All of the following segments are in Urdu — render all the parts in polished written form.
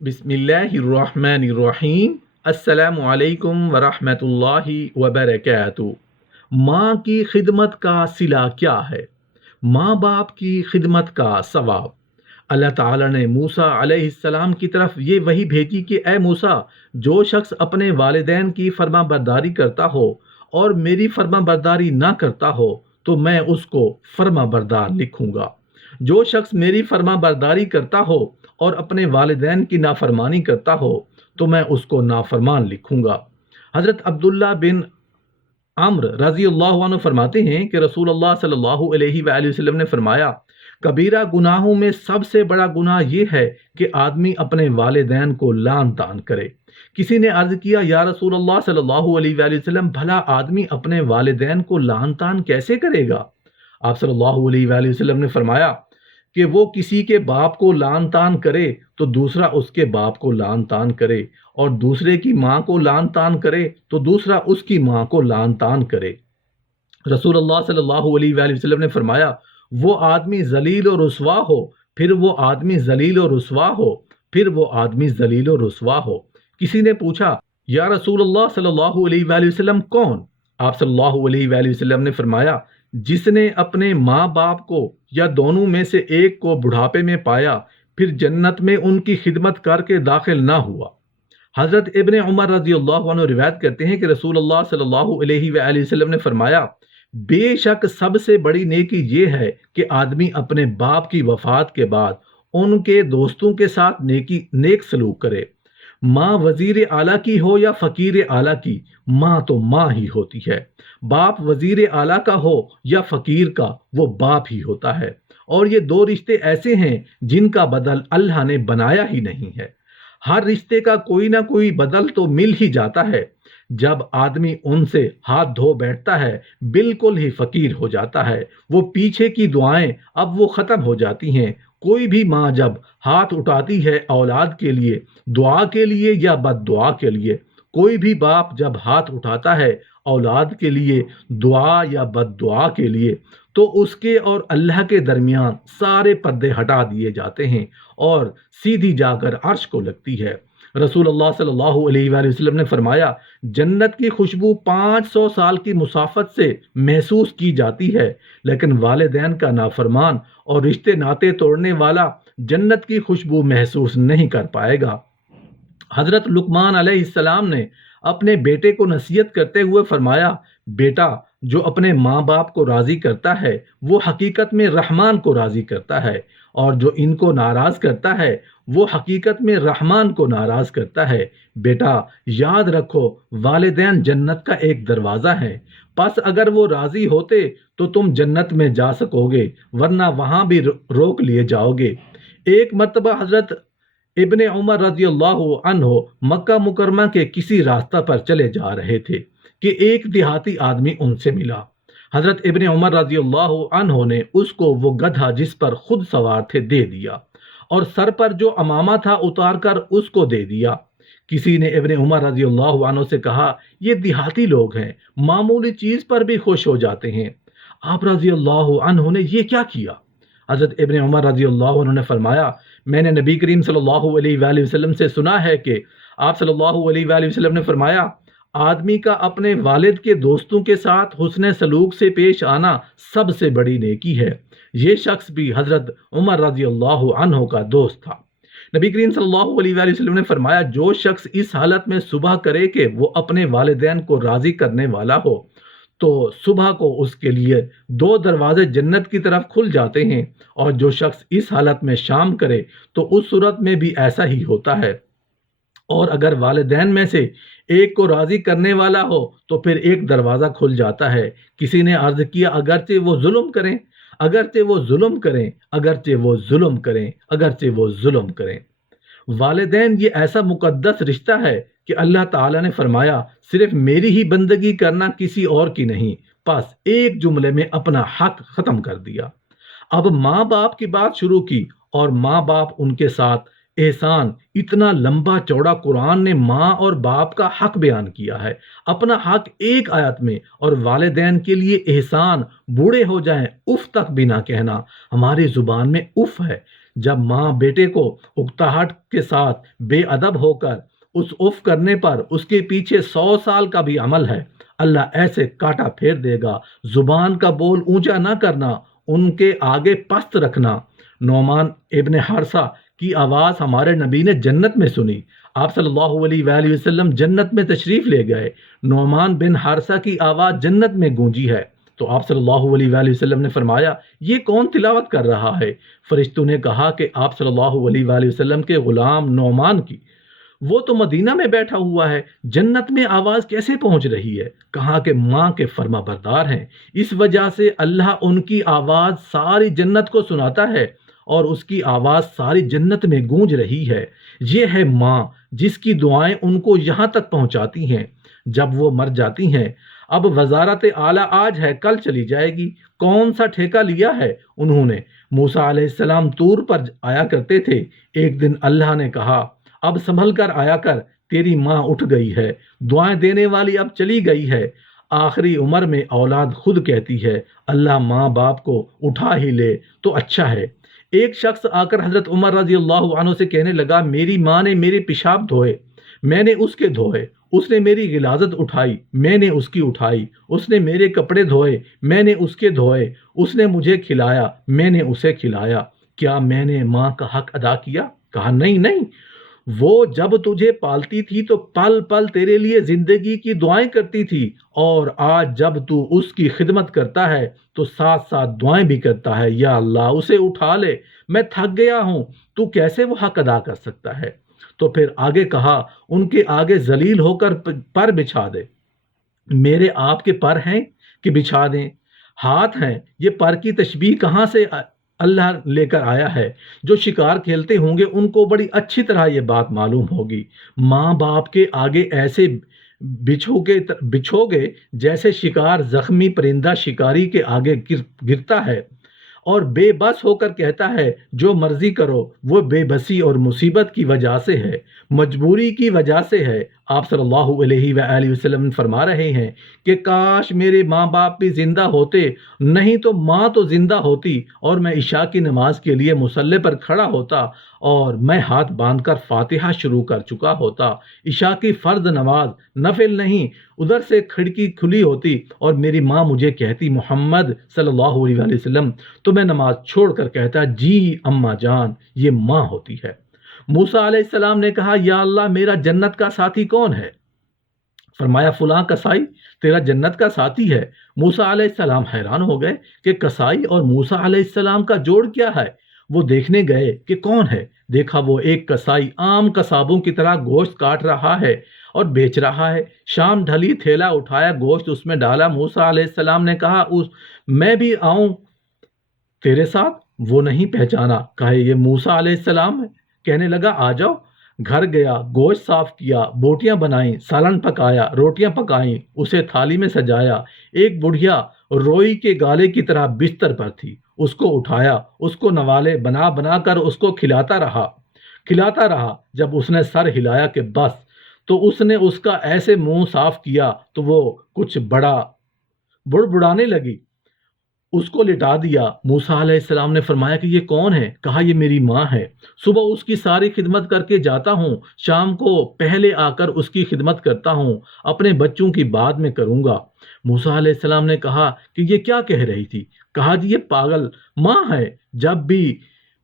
بسم اللہ الرحمن الرحیم۔ السلام علیکم ورحمۃ اللہ وبرکاتہ۔ ماں کی خدمت کا صلہ کیا ہے؟ ماں باپ کی خدمت کا ثواب۔ اللہ تعالیٰ نے موسیٰ علیہ السلام کی طرف یہ وحی بھیجی کہ اے موسیٰ، جو شخص اپنے والدین کی فرما برداری کرتا ہو اور میری فرما برداری نہ کرتا ہو تو میں اس کو فرما بردار لکھوں گا۔ جو شخص میری فرما برداری کرتا ہو اور اپنے والدین کی نافرمانی کرتا ہو تو میں اس کو نافرمان لکھوں گا۔ حضرت عبداللہ بن عمرو رضی اللہ عنہ فرماتے ہیں کہ رسول اللہ صلی اللہ علیہ وآلہ وسلم نے فرمایا، کبیرہ گناہوں میں سب سے بڑا گناہ یہ ہے کہ آدمی اپنے والدین کو لعن طعن کرے۔ کسی نے عرض کیا، یا رسول اللہ صلی اللہ علیہ وآلہ وسلم، بھلا آدمی اپنے والدین کو لعن طعن کیسے کرے گا؟ آپ صلی اللہ علیہ وآلہ وسلم نے فرمایا کہ وہ کسی کے باپ کو لعن طعن کرے تو دوسرا اس کے باپ کو لعن طعن کرے، اور دوسرے کی ماں کو لعن طعن کرے تو دوسرا اس کی ماں کو لعن طعن کرے۔ رسول اللہ صلی اللہ علیہ وآلہ وسلم نے فرمایا، وہ آدمی ذلیل و رسوا ہو، پھر وہ آدمی ذلیل و رسوا ہو، پھر وہ آدمی ذلیل و رسوا ہو۔ کسی نے پوچھا، یا رسول اللہ صلی اللہ علیہ وآلہ وسلم کون؟ آپ صلی اللہ علیہ وآلہ وسلم نے فرمایا، جس نے اپنے ماں باپ کو یا دونوں میں سے ایک کو بڑھاپے میں پایا پھر جنت میں ان کی خدمت کر کے داخل نہ ہوا۔ حضرت ابن عمر رضی اللہ عنہ روایت کرتے ہیں کہ رسول اللہ صلی اللہ علیہ وآلہ وسلم نے فرمایا، بے شک سب سے بڑی نیکی یہ ہے کہ آدمی اپنے باپ کی وفات کے بعد ان کے دوستوں کے ساتھ نیک سلوک کرے۔ ماں وزیر اعلیٰ کی ہو یا فقیر اعلیٰ کی، ماں تو ماں ہی ہوتی ہے۔ باپ وزیر اعلیٰ کا ہو یا فقیر کا، وہ باپ ہی ہوتا ہے۔ اور یہ دو رشتے ایسے ہیں جن کا بدل اللہ نے بنایا ہی نہیں ہے۔ ہر رشتے کا کوئی نہ کوئی بدل تو مل ہی جاتا ہے۔ جب آدمی ان سے ہاتھ دھو بیٹھتا ہے بالکل ہی فقیر ہو جاتا ہے۔ وہ پیچھے کی دعائیں اب وہ ختم ہو جاتی ہیں۔ کوئی بھی ماں جب ہاتھ اٹھاتی ہے اولاد کے لیے، دعا کے لیے یا بد دعا کے لیے، کوئی بھی باپ جب ہاتھ اٹھاتا ہے اولاد کے لیے، دعا یا بد دعا کے لیے، تو اس کے اور اللہ کے درمیان سارے پردے ہٹا دیے جاتے ہیں اور سیدھی جا کر عرش کو لگتی ہے۔ رسول اللہ صلی اللہ علیہ وآلہ وسلم نے فرمایا، جنت کی خوشبو 500 سال کی مسافت سے محسوس کی جاتی ہے، لیکن والدین کا نافرمان اور رشتے ناطے توڑنے والا جنت کی خوشبو محسوس نہیں کر پائے گا۔ حضرت لقمان علیہ السلام نے اپنے بیٹے کو نصیحت کرتے ہوئے فرمایا، بیٹا، جو اپنے ماں باپ کو راضی کرتا ہے وہ حقیقت میں رحمان کو راضی کرتا ہے، اور جو ان کو ناراض کرتا ہے وہ حقیقت میں رحمان کو ناراض کرتا ہے۔ بیٹا، یاد رکھو، والدین جنت کا ایک دروازہ ہے، پس اگر وہ راضی ہوتے تو تم جنت میں جا سکو گے، ورنہ وہاں بھی روک لیے جاؤ گے۔ ایک مرتبہ حضرت ابن عمر رضی اللہ عنہ مکہ مکرمہ کے کسی راستہ پر چلے جا رہے تھے کہ ایک دیہاتی آدمی ان سے ملا۔ حضرت ابن عمر رضی اللہ عنہ نے اس کو وہ گدھا جس پر خود سوار تھے دے دیا، اور سر پر جو عمامہ تھا اتار کر اس کو دے دیا۔ کسی نے ابن عمر رضی اللہ عنہ سے کہا، یہ دیہاتی لوگ ہیں، معمولی چیز پر بھی خوش ہو جاتے ہیں، آپ رضی اللہ عنہ نے یہ کیا کیا؟ حضرت ابن عمر رضی اللہ عنہ نے فرمایا، میں نے نبی کریم صلی اللہ علیہ وآلہ وسلم سے سنا ہے کہ آپ صلی اللہ علیہ وآلہ وسلم نے فرمایا، آدمی کا اپنے والد کے دوستوں کے ساتھ حسن سلوک سے پیش آنا سب سے بڑی نیکی ہے۔ یہ شخص بھی حضرت عمر رضی اللہ عنہ کا دوست تھا۔ نبی کریم صلی اللہ علیہ وآلہ وسلم نے فرمایا، جو شخص اس حالت میں صبح کرے کہ وہ اپنے والدین کو راضی کرنے والا ہو تو صبح کو اس کے لیے 2 دروازے جنت کی طرف کھل جاتے ہیں، اور جو شخص اس حالت میں شام کرے تو اس صورت میں بھی ایسا ہی ہوتا ہے۔ اور اگر والدین میں سے ایک کو راضی کرنے والا ہو تو پھر ایک دروازہ کھل جاتا ہے۔ کسی نے عرض کیا، اگرچہ وہ ظلم کریں، اگرچہ وہ ظلم کریں، اگرچہ وہ ظلم کریں، اگرچہ وہ ظلم کریں۔ والدین یہ ایسا مقدس رشتہ ہے کہ اللہ تعالیٰ نے فرمایا، صرف میری ہی بندگی کرنا، کسی اور کی نہیں، پس ایک جملے میں اپنا حق ختم کر دیا۔ اب ماں باپ کی بات شروع کی، اور ماں باپ ان کے ساتھ احسان اتنا لمبا چوڑا قرآن نے ماں اور باپ کا حق بیان کیا ہے اپنا حق ایک آیت میں، اور والدین کے لیے احسان بوڑھے ہو جائیں اف تک بھی نہ کہنا ہماری زبان میں اف ہے۔ جب ماں بیٹے کو اکتاہٹ کے ساتھ بے ادب ہو کر اس اف کرنے پر اس کے پیچھے 100 سال کا بھی عمل ہے، اللہ ایسے کاٹا پھیر دے گا۔ زبان کا بول اونچا نہ کرنا، ان کے آگے پست رکھنا۔ نعمان ابن حارثہ کی آواز ہمارے نبی نے جنت میں سنی۔ آپ صلی اللہ علیہ وآلہ وسلم جنت میں تشریف لے گئے، نعمان بن حارثہ کی آواز جنت میں گونجی ہے، تو آپ صلی اللہ علیہ وآلہ وسلم نے فرمایا یہ کون تلاوت کر رہا ہے؟ فرشتوں نے کہا کہ آپ صلی اللہ علیہ وآلہ وسلم کے غلام نعمان کی، وہ تو مدینہ میں بیٹھا ہوا ہے، جنت میں آواز کیسے پہنچ رہی ہے؟ کہا کہ ماں کے فرما بردار ہیں، اس وجہ سے اللہ ان کی آواز ساری جنت کو سناتا ہے اور اس کی آواز ساری جنت میں گونج رہی ہے۔ یہ ہے ماں جس کی دعائیں ان کو یہاں تک پہنچاتی ہیں جب وہ مر جاتی ہیں۔ اب وزارت اعلیٰ آج ہے کل چلی جائے گی، کون سا ٹھیکہ لیا ہے انہوں نے؟ موسیٰ علیہ السلام طور پر آیا کرتے تھے، ایک دن اللہ نے کہا اب سنبھل کر آیا کر، تیری ماں اٹھ گئی ہے، دعائیں دینے والی اب چلی گئی ہے۔ آخری عمر میں اولاد خود کہتی ہے اللہ ماں باپ کو اٹھا ہی لے تو اچھا ہے۔ ایک شخص آ کر حضرت عمر رضی اللہ عنہ سے کہنے لگا میری ماں نے میرے پیشاب دھوئے، میں نے اس کے دھوئے، اس نے میری غلاظت اٹھائی، میں نے اس کی اٹھائی، اس نے میرے کپڑے دھوئے، میں نے اس کے دھوئے، اس نے مجھے کھلایا، میں نے اسے کھلایا، کیا میں نے ماں کا حق ادا کیا؟ کہا نہیں نہیں، وہ جب تجھے پالتی تھی تو پل پل تیرے لیے زندگی کی دعائیں کرتی تھی، اور آج جب تو اس کی خدمت کرتا ہے تو ساتھ ساتھ دعائیں بھی کرتا ہے، یا اللہ اسے اٹھا لے، میں تھک گیا ہوں، تو کیسے وہ حق ادا کر سکتا ہے؟ تو پھر آگے کہا ان کے آگے ذلیل ہو کر پر بچھا دے۔ میرے آپ کے پر ہیں کہ بچھا دیں؟ ہاتھ ہیں، یہ پر کی تشبیہ کہاں سے اللہ لے کر آیا ہے؟ جو شکار کھیلتے ہوں گے ان کو بڑی اچھی طرح یہ بات معلوم ہوگی۔ ماں باپ کے آگے ایسے بچھو گے جیسے شکار زخمی پرندہ شکاری کے آگے گرتا ہے اور بے بس ہو کر کہتا ہے جو مرضی کرو، وہ بے بسی اور مصیبت کی وجہ سے ہے، مجبوری کی وجہ سے ہے۔ آپ صلی اللہ علیہ وآلہ وسلم فرما رہے ہیں کہ کاش میرے ماں باپ بھی زندہ ہوتے، نہیں تو ماں تو زندہ ہوتی اور میں عشاء کی نماز کے لیے مصلی پر کھڑا ہوتا اور میں ہاتھ باندھ کر فاتحہ شروع کر چکا ہوتا۔ عشاء کی فرض نماز، نفل نہیں، ادھر سے کھڑکی کھلی ہوتی اور میری ماں مجھے کہتی محمد صلی اللہ علیہ وآلہ وسلم، تو میں نماز چھوڑ کر کہتا جی اماں جان، یہ ماں ہوتی ہے۔ موسیٰ علیہ السلام نے کہا یا اللہ میرا جنت کا ساتھی کون ہے؟ فرمایا فلاں کسائی تیرا جنت کا ساتھی ہے۔ موسیٰ علیہ السلام حیران ہو گئے کہ کسائی اور موسیٰ علیہ السلام کا جوڑ کیا ہے؟ وہ دیکھنے گئے کہ کون ہے، دیکھا وہ ایک کسائی عام قصابوں کی طرح گوشت کاٹ رہا ہے اور بیچ رہا ہے۔ شام ڈھلی، تھیلا اٹھایا، گوشت اس میں ڈالا۔ موسیٰ علیہ السلام نے کہا میں بھی آؤں تیرے ساتھ؟ وہ نہیں پہچانا، کہا یہ موسیٰ علیہ السلام ہے۔ کہنے لگا آ جاؤ۔ گھر گیا، گوشت صاف کیا، بوٹیاں بنائیں، سالن پکایا، روٹیاں پکائیں، اسے تھالی میں سجایا۔ ایک بڑھیا روئی کے گالے کی طرح بستر پر تھی، اس کو اٹھایا، اس کو نوالے بنا بنا کر اس کو کھلاتا رہا۔ جب اس نے سر ہلایا کہ بس، تو اس نے اس کا ایسے منہ صاف کیا تو وہ کچھ بڑبڑانے لگی، اس کو لٹا دیا۔ موسیٰ علیہ السلام نے فرمایا کہ یہ کون ہے؟ کہا یہ میری ماں ہے، صبح اس کی ساری خدمت کر کے جاتا ہوں، شام کو پہلے آ کر اس کی خدمت کرتا ہوں، اپنے بچوں کی بعد میں کروں گا۔ موسیٰ علیہ السلام نے کہا کہ یہ کیا کہہ رہی تھی؟ کہا جی یہ پاگل ماں ہے، جب بھی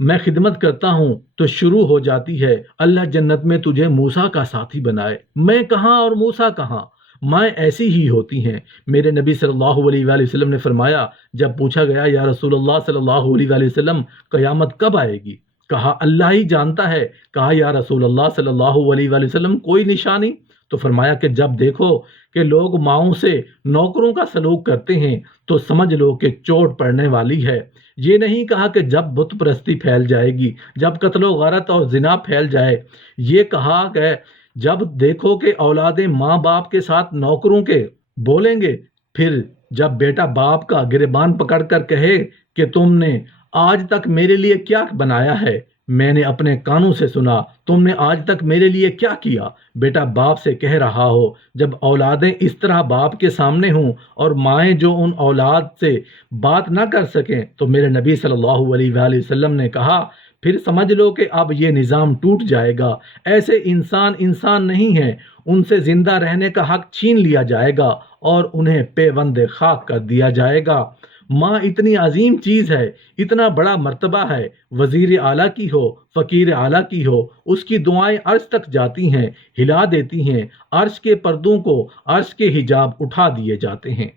میں خدمت کرتا ہوں تو شروع ہو جاتی ہے اللہ جنت میں تجھے موسیٰ کا ساتھی بنائے۔ میں کہاں اور موسیٰ کہاں؟ مائیں ایسی ہی ہوتی ہیں۔ میرے نبی صلی اللہ علیہ وآلہ وسلم نے فرمایا، جب پوچھا گیا یا رسول اللہ صلی اللہ علیہ وآلہ وسلم قیامت کب آئے گی؟ کہا اللہ ہی جانتا ہے۔ کہا یا رسول اللہ صلی اللہ علیہ وآلہ وسلم کوئی نشانی؟ تو فرمایا کہ جب دیکھو کہ لوگ ماؤں سے نوکروں کا سلوک کرتے ہیں تو سمجھ لو کہ چوٹ پڑنے والی ہے۔ یہ نہیں کہا کہ جب بت پرستی پھیل جائے گی، جب قتل و غارت اور زنا پھیل جائے، یہ کہا کہ جب دیکھو کہ اولادیں ماں باپ کے ساتھ نوکروں کے بولیں گے، پھر جب بیٹا باپ کا گریبان پکڑ کر کہے کہ تم نے آج تک میرے لیے کیا بنایا ہے؟ میں نے اپنے کانوں سے سنا، تم نے آج تک میرے لیے کیا کیا؟ بیٹا باپ سے کہہ رہا ہو۔ جب اولادیں اس طرح باپ کے سامنے ہوں اور مائیں جو ان اولاد سے بات نہ کر سکیں، تو میرے نبی صلی اللہ علیہ وآلہ وسلم نے کہا پھر سمجھ لو کہ اب یہ نظام ٹوٹ جائے گا۔ ایسے انسان نہیں ہیں، ان سے زندہ رہنے کا حق چھین لیا جائے گا اور انہیں پیوند خاک کر دیا جائے گا۔ ماں اتنی عظیم چیز ہے، اتنا بڑا مرتبہ ہے، وزیر اعلیٰ کی ہو، فقیر اعلیٰ کی ہو، اس کی دعائیں عرش تک جاتی ہیں، ہلا دیتی ہیں، عرش کے پردوں کو، عرش کے حجاب اٹھا دیے جاتے ہیں۔